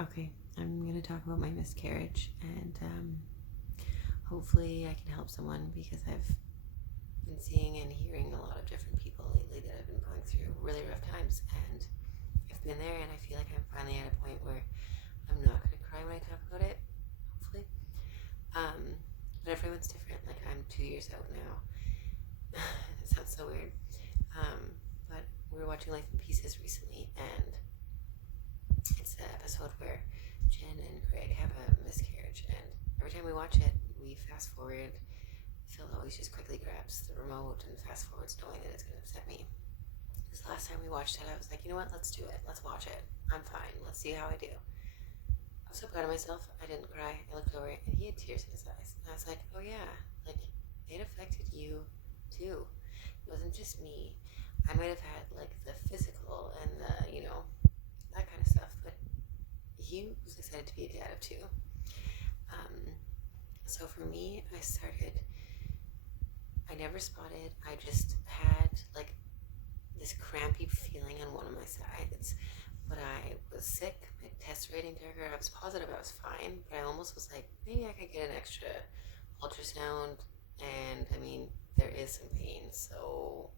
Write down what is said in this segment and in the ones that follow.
Okay, I'm going to talk about my miscarriage, and hopefully I can help someone because I've been seeing and hearing a lot of different people lately that have been going through really rough times, and I've been there, and I feel like I'm finally at a point where I'm not going to cry when I talk about it, hopefully. But everyone's different. Like, I'm 2 years out now. It sounds so weird. But we were watching Life in Pieces recently, and it's the episode where Jen and Greg have a miscarriage, and every time we watch it, we fast forward. Phil always just quickly grabs the remote and fast forwards, knowing that it's going to upset me. This last time we watched it, I was like, you know what? Let's do it. Let's watch it. I'm fine. Let's see how I do. I was so proud of myself. I didn't cry. I looked over, and he had tears in his eyes. And I was like, oh yeah, like it affected you too. It wasn't just me. I might have had like the physical and the, that kind of stuff, but he was excited to be a dad of two. So for me, I never spotted, I just had like this crampy feeling on one of my sides, but I was sick, my test rating darker, I was positive I was fine, but I almost was like, maybe I could get an extra ultrasound, and I mean, there is some pain, so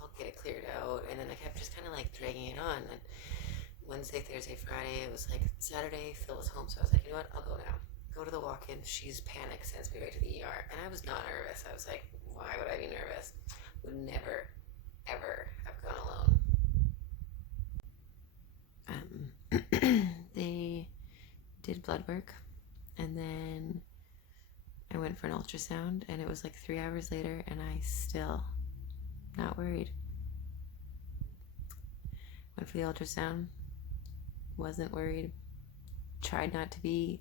I'll get it cleared out, and then I kept just kind of like dragging it on, and Wednesday, Thursday, Friday, it was like Saturday, Phil was home, so I was like, you know what, I'll go now. Go to the walk-in. She's panicked, sends me right to the ER, and I was not nervous. I was like, why would I be nervous? Would never, ever have gone alone. They did blood work, and then I went for an ultrasound, and it was like 3 hours later, and I still not worried. Went for the ultrasound, wasn't worried, tried not to be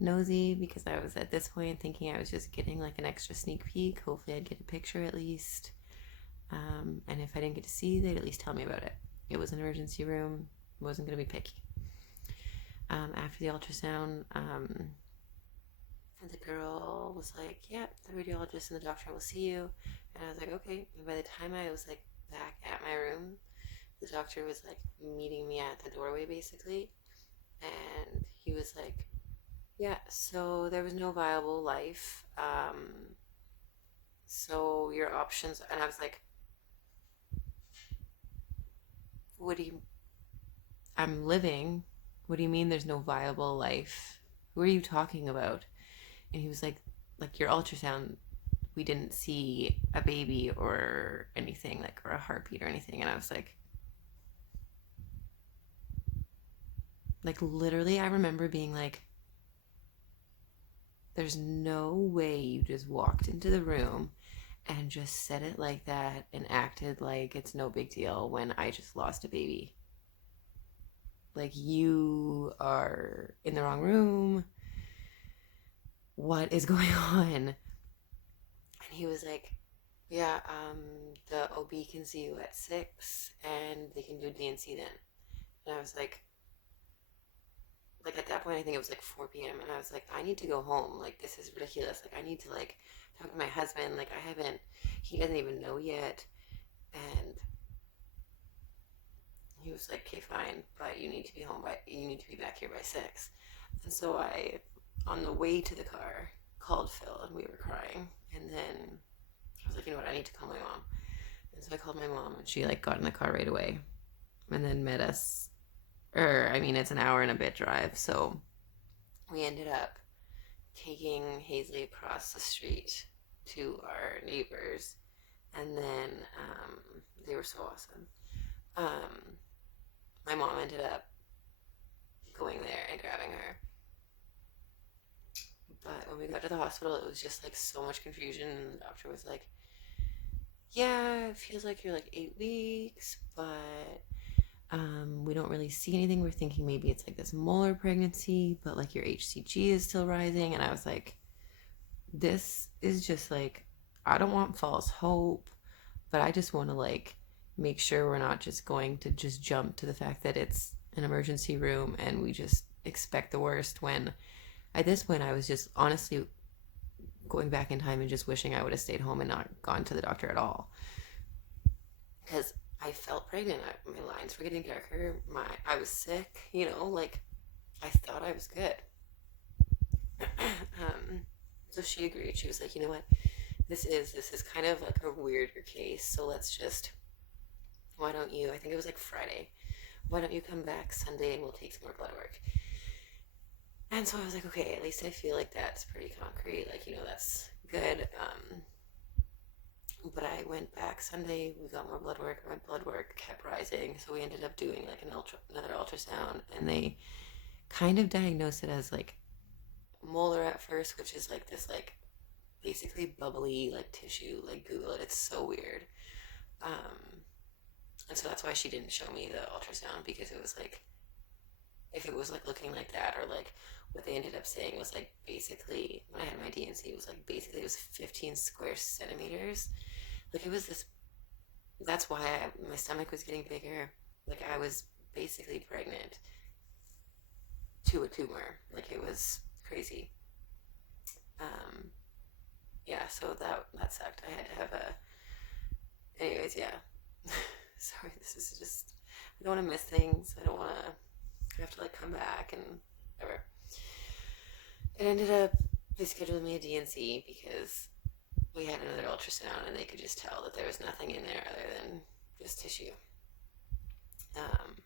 nosy because I was at this point thinking I was just getting like an extra sneak peek. Hopefully I'd get a picture at least. And if I didn't get to see, they'd at least tell me about it. It was an emergency room. Wasn't going to be picky. After the ultrasound, the girl was like, yeah, the radiologist and the doctor will see you. And I was like, okay. And by the time I was like back at my room, the doctor was like meeting me at the doorway basically. And he was like, yeah, so there was no viable life. So your options, and I was like, what do you, I'm living. What do you mean there's no viable life? Who are you talking about? And he was like your ultrasound, we didn't see a baby or anything, like, or a heartbeat or anything. And I was like literally, I remember being like, there's no way you just walked into the room and just said it like that and acted like it's no big deal when I just lost a baby. Like, you are in the wrong room. What is going on? And he was like, yeah, the OB can see you at 6 and they can do DNC then. And I was like at that point, I think it was like 4 p.m. And I was like, I need to go home. Like, this is ridiculous. Like, I need to like talk to my husband. Like, he doesn't even know yet. And he was like, okay, fine, but you need to be back here by 6. And so I, on the way to the car, called Phil, and we were crying. And then I was like, you know what, I need to call my mom. And so I called my mom, and she like got in the car right away and then met us. It's an hour and a bit drive, so we ended up taking Hazley across the street to our neighbors, and then they were so awesome. My mom ended up going there and grabbing her, but when we got to the hospital, it was just like so much confusion, and the doctor was like, yeah, it feels like you're like 8 weeks, but we don't really see anything. We're thinking maybe it's like this molar pregnancy, but like your HCG is still rising. And I was like, this is just like, I don't want false hope, but I just want to like make sure we're not just going to just jump to the fact that it's an emergency room and we just expect the worst, when at this point I was just honestly going back in time and just wishing I would have stayed home and not gone to the doctor at all, because I felt pregnant. My lines were getting darker. I was sick, like I thought I was good. So she agreed. She was like, you know what? This is kind of like a weirder case. So let's just, why don't you, I think it was like Friday, why don't you come back Sunday and we'll take some more blood work? And so I was like, okay, at least I feel like that's pretty concrete. Like, that's good. But I went back Sunday. We got more blood work. My blood work kept rising, so we ended up doing like another ultrasound, and they kind of diagnosed it as like molar at first, which is like this like basically bubbly like tissue. Like Google it. It's so weird. Um, and so that's why she didn't show me the ultrasound, because it was like, if it was like looking like that, or like what they ended up saying was like basically when I had my DNC, it was like basically it was 15 square centimeters. Like it was this. That's why my stomach was getting bigger. Like I was basically pregnant to a tumor. Like it was crazy. Um, yeah, so that sucked. I had to have a. Anyways, yeah. Sorry, this is just. I don't want to miss things. I don't want to have to like come back and whatever. It ended up they scheduled me a DNC because we had another ultrasound and they could just tell that there was nothing in there other than just tissue. Um,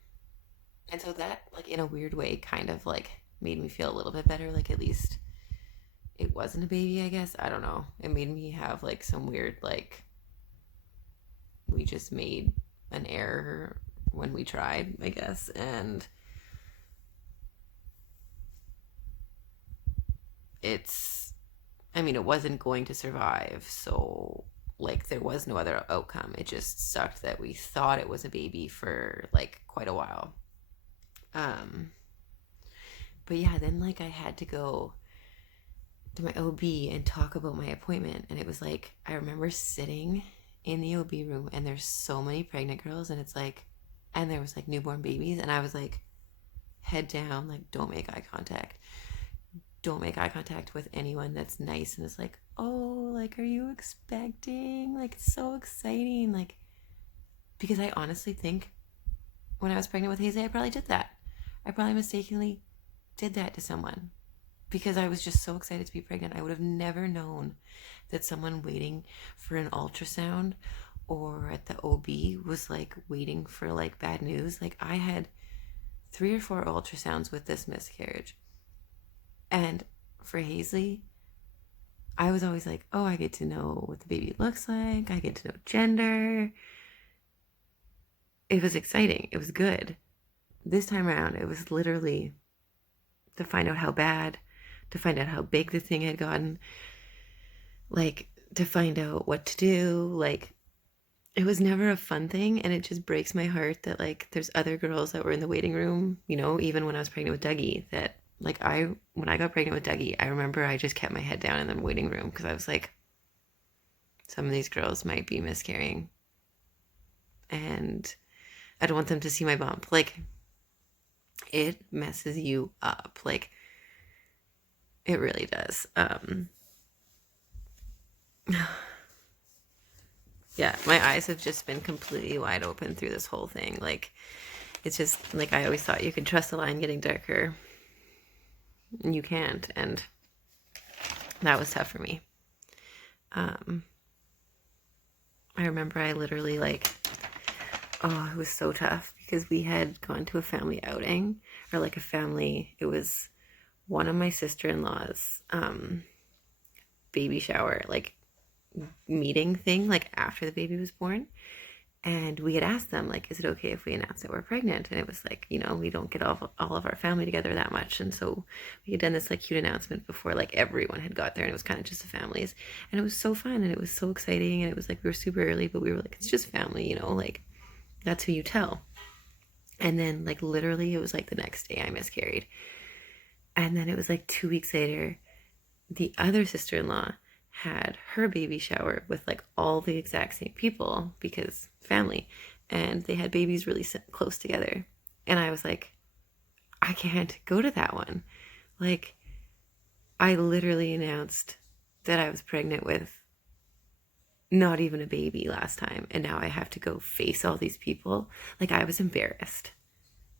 and so that, like, in a weird way, kind of like made me feel a little bit better. Like, at least it wasn't a baby, I guess. I don't know. It made me have like some weird, like, we just made an error when we tried, I guess. And it wasn't going to survive. So, like, there was no other outcome. It just sucked that we thought it was a baby for like quite a while. Um, but yeah, then like I had to go to my OB and talk about my appointment. And it was like, I remember sitting in the OB room and there's so many pregnant girls, and it's like, and there was like newborn babies. And I was like, head down, like, don't make eye contact. Don't make eye contact with anyone that's nice and is like, oh, like, are you expecting? Like, it's so exciting. Like, because I honestly think when I was pregnant with Hazel, I probably did that. I probably mistakenly did that to someone because I was just so excited to be pregnant. I would have never known that someone waiting for an ultrasound or at the OB was like waiting for like bad news. Like, I had 3 or 4 ultrasounds with this miscarriage. And for Hazley, I was always like, oh, I get to know what the baby looks like. I get to know gender. It was exciting. It was good. This time around, it was literally to find out how bad, to find out how big the thing had gotten, like, to find out what to do. Like, it was never a fun thing, and it just breaks my heart that, like, there's other girls that were in the waiting room, even when I was pregnant with Dougie, that, like, when I got pregnant with Dougie, I remember I just kept my head down in the waiting room because I was like, some of these girls might be miscarrying, and I don't want them to see my bump. Like, it messes you up. Like, it really does. Yeah, my eyes have just been completely wide open through this whole thing. Like, it's just, like, I always thought you could trust the line getting darker. And you can't, and that was tough for me. I remember I literally, like, it was so tough because we had gone to a family outing, or like it was one of my sister-in-law's baby shower, like, meeting thing, like, after the baby was born. And we had asked them, like, is it okay if we announce that we're pregnant? And it was like, we don't get all of our family together that much. And so we had done this, like, cute announcement before, like, everyone had got there, and it was kind of just the families. And it was so fun, and it was so exciting. And it was like, we were super early, but we were like, it's just family, like, that's who you tell. And then, like, literally, it was like the next day I miscarried. And then it was like 2 weeks later, the other sister-in-law had her baby shower with like all the exact same people because family, and they had babies really close together. And I was like, I can't go to that one. Like, I literally announced that I was pregnant with not even a baby last time, and now I have to go face all these people. Like, I was embarrassed.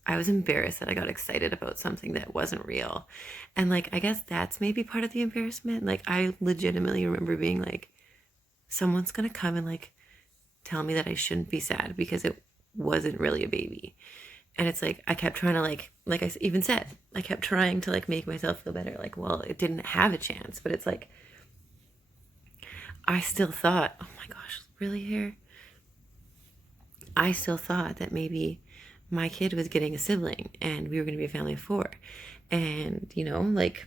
I was embarrassed that I got excited about something that wasn't real. And like, I guess that's maybe part of the embarrassment. Like, I legitimately remember being like, someone's gonna come and like tell me that I shouldn't be sad because it wasn't really a baby. And it's like, I kept trying to like I even said, I kept trying to like make myself feel better. Like, well, it didn't have a chance, but it's like, I still thought, oh my gosh, really here? I still thought that maybe my kid was getting a sibling and we were going to be a family of 4. And, you know, like,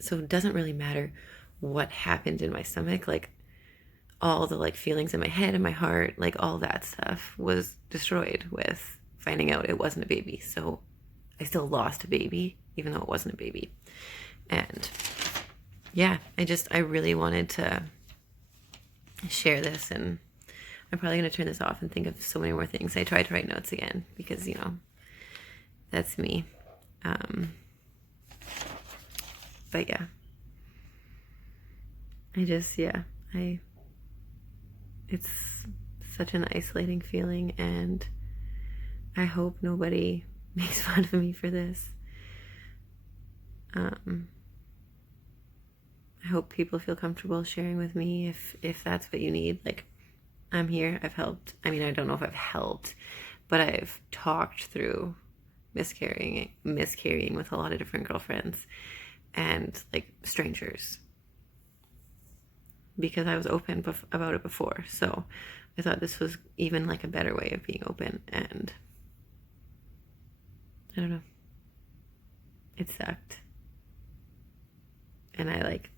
so it doesn't really matter what happened in my stomach. Like, all the like feelings in my head and my heart, like all that stuff was destroyed with finding out it wasn't a baby. So I still lost a baby, even though it wasn't a baby. And yeah, I really wanted to share this, and I'm probably going to turn this off and think of so many more things. I tried to write notes again because, you know, that's me. But yeah, it's such an isolating feeling, and I hope nobody makes fun of me for this. I hope people feel comfortable sharing with me if that's what you need. Like, I'm here. I've helped. I mean, I don't know if I've helped, but I've talked through miscarrying with a lot of different girlfriends and like strangers, because I was open about it before. So I thought this was even like a better way of being open, and I don't know. It sucked. And I like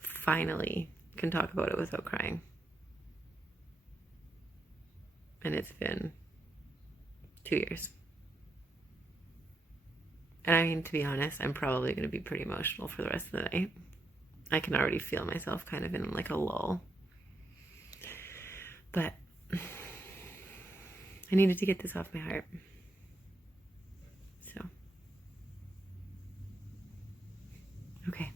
finally can talk about it without crying. And it's been 2 years. And I mean, to be honest, I'm probably going to be pretty emotional for the rest of the night. I can already feel myself kind of in like a lull. But I needed to get this off my heart. So, okay.